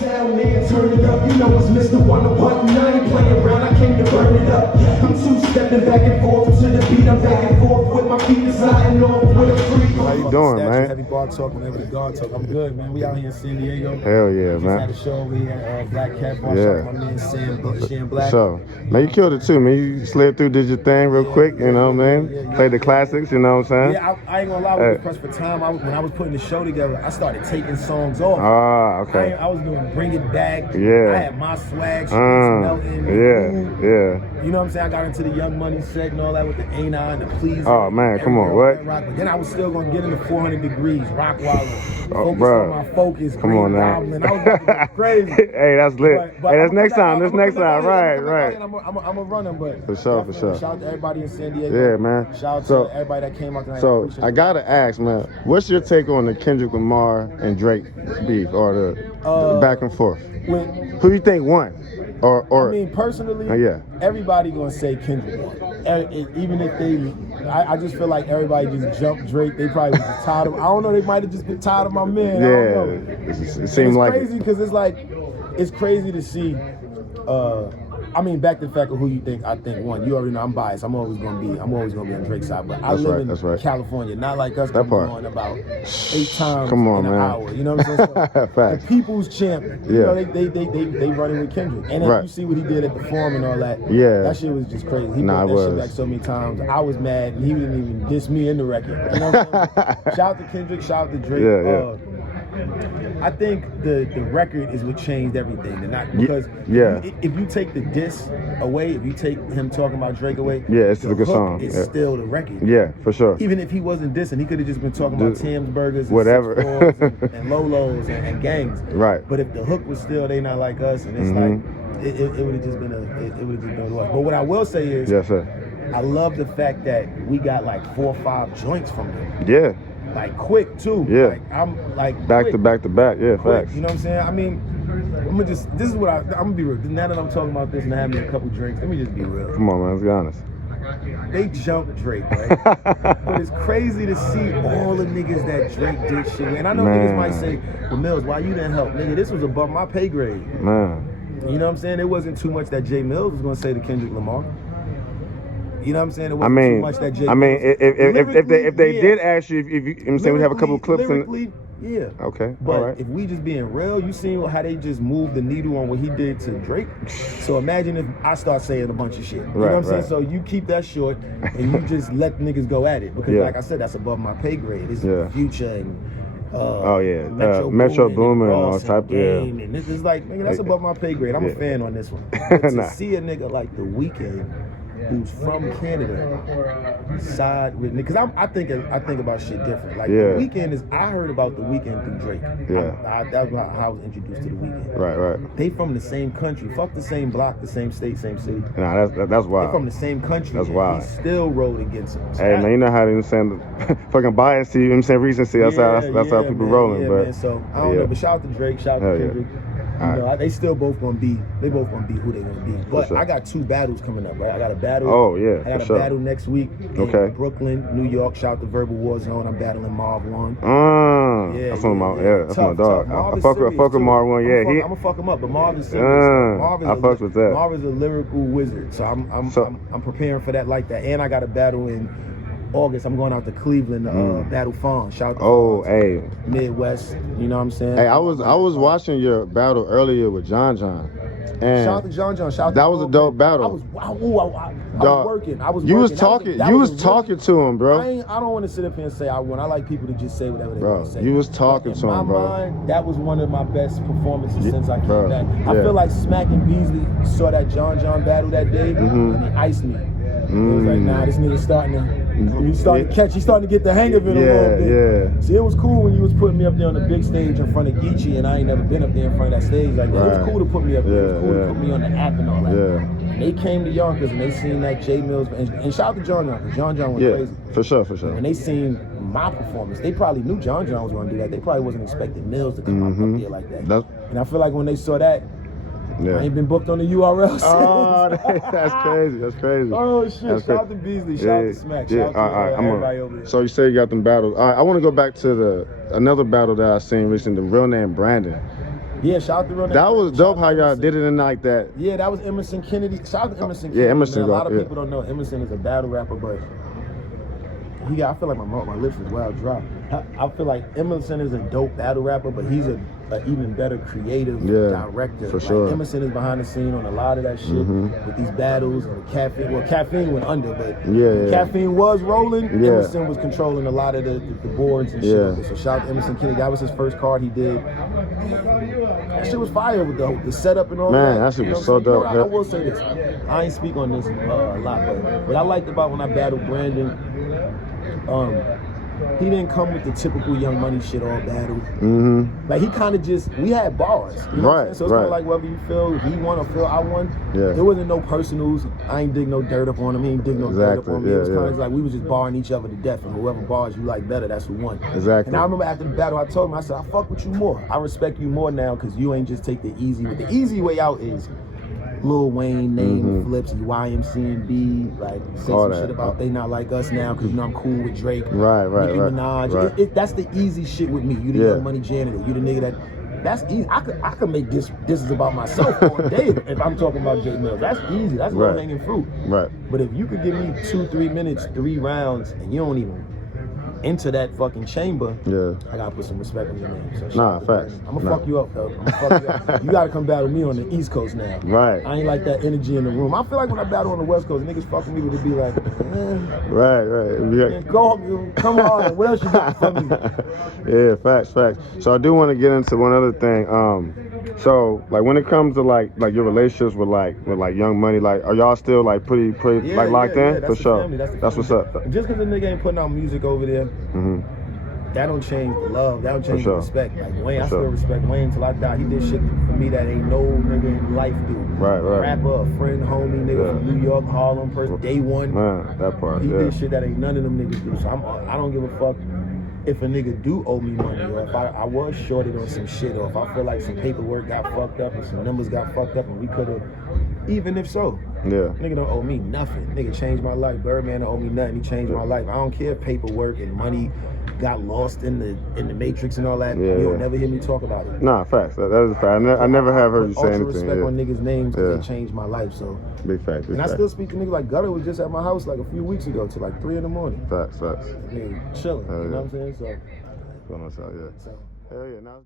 sound, nigga, turn it up. You know it's Mr. Wonder Button. I ain't playing around, I came to burn it up. I'm two-stepping back and forth to the beat. I'm back and forth with my feet sliding off with a freak. How you doing, man? Heavy bar talk whenever the guard talk. I'm good, man. We out here in San Diego. Hell yeah, Just man. had a show. We had Black Cat Bar. Yeah. My man Sam Black. So, man, you killed it too, man. You slid through, did your thing real quick, you know what I mean? Played the classics, you know what I'm saying? Yeah, I ain't gonna lie, we was pressed for time. When I was putting the show together, I started taking songs off. Ah, okay. I was doing Bring It Back. Yeah. I had my swag, melting. Yeah. You know what I'm saying? I got into the Young Money set and all that with the A9 and the Please. Oh, man, come on, what? But then I was still gonna get into 400 Degrees, Rock Wallow, Oh, focus bro. on my focus, Come on now. Goblin. I was about to go crazy. Hey, that's lit. But Hey, that's I'm next time. I'm That's next time. Right. I'm a runner, but For sure. shout out to everybody in San Diego. Yeah, man. Shout out So- to everybody that came out tonight. So, appreciate I it. gotta ask, man, what's your take on the Kendrick Lamar and Drake beef or the back and forth? Who you think won? Or I mean, personally, yeah. everybody gonna say Kendrick won. Even if they, I just feel like everybody just jumped Drake. They probably was just tired of. I don't know. They might have just been tired of my man. I don't know. It seemed like crazy because it's crazy to see. I mean, back to the fact of who you think I think won. You already know I'm biased. I'm always gonna be on Drake's side. But I live in California, not like us. That part. On about 8 times Come on, in an man. hour. You know what I'm saying? So, Facts. the people's champ. You know, they running with Kendrick, and then you see what he did at the Forum and all that. Yeah. That shit was just crazy. He Nah, brought it that shit was. back so many times. I was mad, and he didn't even diss me in the record. You know what I'm saying? Shout out to Kendrick. Shout out to Drake. Yeah. I think the record is what changed everything. And not because if you take the diss away, if you take him talking about Drake away, it's the a good hook song. is still the record. Yeah, for sure. Even if he wasn't dissing, he could have just been talking about Tim's Burgers and whatever. and Lolos and gangs. Right. But if the hook was still They Not Like Us, and it's like it would have just been a But what I will say is, yes, sir. I love the fact that we got like 4 or 5 joints from him. Yeah. Like quick too. Yeah. Like I'm like Back quick. to back to back. Yeah, Quick, facts. you know what I'm saying? I mean, this is what I'm gonna be real. Now that I'm talking about this and having a couple drinks, let me just be real. Come on, man. Let's be honest. They jumped Drake, right? But it's crazy to see all the niggas that Drake did shit with. And I know niggas might say, well, Millz, why you didn't help? Nigga, this was above my pay grade. Man. You know what I'm saying? It wasn't too much that Jae Millz was gonna say to Kendrick Lamar. You know what I'm saying? It wasn't too much that Jae if they did ask you, if you, I'm saying we have a couple of clips in. Yeah. Okay. But all right. if we just being real, you seen how they just moved the needle on what he did to Drake. So imagine if I start saying a bunch of shit. You know what I'm saying? So you keep that short and you just let niggas go at it. Because like I said, that's above my pay grade. It's Future and Metro Boomin and all type of and this is like, nigga, that's above my pay grade. I'm a fan on this one. But to see a nigga like The Weeknd, who's from Canada, side with because I think about shit different. Like The Weeknd is, I heard about The Weeknd through Drake. That's how I was introduced to The Weeknd. Right. They from the same country, fuck the same block, the same state, same city. Nah, that's wild. They from the same country. That's wild. He still rode against him. So hey man, you know how they saying fucking bias, you know what I'm saying, recency. That's how people rolling. But man. So I don't know, but shout out to Drake, shout out to Kendrick. You know, they still both gonna be who they gonna be. But I got 2 battles coming up, right? I got a battle. Oh yeah, I got a battle next week in Brooklyn, New York. Shout out to Verbal Warzone. I'm battling Marv 1. That's one of my that's my dog. I fuck with Marv 1. Yeah, I'm gonna fuck him up, but Marv is serious. Marv is I fucks with that. Marv is a lyrical wizard, so I'm preparing for that like that. And I got a battle in August. I'm going out to Cleveland, battle Fawn. Shout out to Midwest. You know what I'm saying? Hey, I was watching your battle earlier with John. And shout out to John. That was a dope battle. I was working. You was talking to him, bro. I don't want to sit up here and say I won. I like people to just say whatever they want to say. You was talking to him, bro. In my mind, that was one of my best performances since I came back. I feel like Smack and Beasley saw that John battle that day, and he iced me. It was like, nah, this nigga's starting to get the hang of it a little bit. Yeah. See, it was cool when you was putting me up there on the big stage in front of Geechee, and I ain't never been up there in front of that stage like that. It was cool to put me up there. It was cool to put me on the app and all that. And they came to Yonkers and they seen that Jae Millz, and shout out to John, because John went crazy. For sure. And they seen my performance. They probably knew John was going to do that. They probably wasn't expecting Millz to come up there like that. And I feel like when they saw that, I ain't been booked on the URL since. Oh, that's crazy. Oh shit! Shout out to Beasley. Shout out to Smack. Shout out to everybody over there. So you say you got them battles. All right, I want to go back to another battle that I seen recently. The Real Name Brandon. Yeah, shout out to Real Name. That was dope how y'all did it in like that. Yeah, that was Emerson Kennedy. Shout out to Emerson Kennedy. Yeah, Emerson. Man, a lot of people don't know Emerson is a battle rapper, but I feel like my lips is wild dry. I feel like Emerson is a dope battle rapper, but he's an even better creative director. For sure. Like, Emerson is behind the scene on a lot of that shit with these battles and the caffeine. Well, caffeine went under, but when caffeine was rolling, Emerson was controlling a lot of the boards and shit. So shout out to Emerson Kennedy. That was his first card he did. That shit was fire with the setup and all that. Man, that shit was so dope. I will say this. I ain't speak on this a lot, but what I liked about when I battled Brandon, he didn't come with the typical Young Money shit all battle. Like he kind of we had bars. You know what I'm saying? So it's kind of like whether you feel he won or feel I won. Yeah. There wasn't no personals. I ain't dig no dirt up on him. He ain't dig no dirt up on me. It was kind of like we was just barring each other to death, and whoever bars you like better, that's who won. Exactly. And I remember after the battle, I told him, I said, I fuck with you more. I respect you more now because you ain't just take the easy way. The easy way out is Lil Wayne name flips, YMCMB, like say some shit about they not like us now because you know I'm cool with Drake, Nicki Minaj. That's the easy shit with me. You the Young Money janitor. You the nigga that's easy. I could make this is about myself all day if I'm talking about Jae Millz. That's easy. That's low hanging fruit. Right. But if you could give me 2-3 minutes, 3 rounds, and you don't even enter that fucking chamber, I gotta put some respect on your name. So facts. I'm gonna fuck you up, though. I'm gonna fuck you up. You gotta come battle me on the East Coast now. Right. I ain't like that energy in the room. I feel like when I battle on the West Coast, niggas fucking me would be like, Right. Go, come on. What else you got for me? Yeah, facts. So I do want to get into one other thing. So like when it comes to like your relationships with Young Money, like are y'all still like pretty like locked in? For sure. That's what's up. Just because the nigga ain't putting out music over there, that don't change the love. That don't change the respect. Like Wayne, I still respect Wayne till I die. He did shit for me that ain't no nigga in life do. Right. A rapper, a friend, homie, nigga from New York, Harlem, person, day one. Man, that part. He did shit that ain't none of them niggas do. So I don't give a fuck if a nigga do owe me money, or if I was shorted on some shit, or if I feel like some paperwork got fucked up and some numbers got fucked up and we could have, even if so, nigga don't owe me nothing. Nigga changed my life. Birdman don't owe me nothing. He changed my life. I don't care if paperwork and money got lost in the matrix and all that. You'll never hear me talk about it. Nah, facts. That is a fact. I never have heard you say anything. Respect on niggas' names because they changed my life. So big fact. And I still speak to niggas like Gutter was just at my house like a few weeks ago till like 3 in the morning. Facts. Nigga, chilling. You know what I'm saying? So. Hell yeah. Now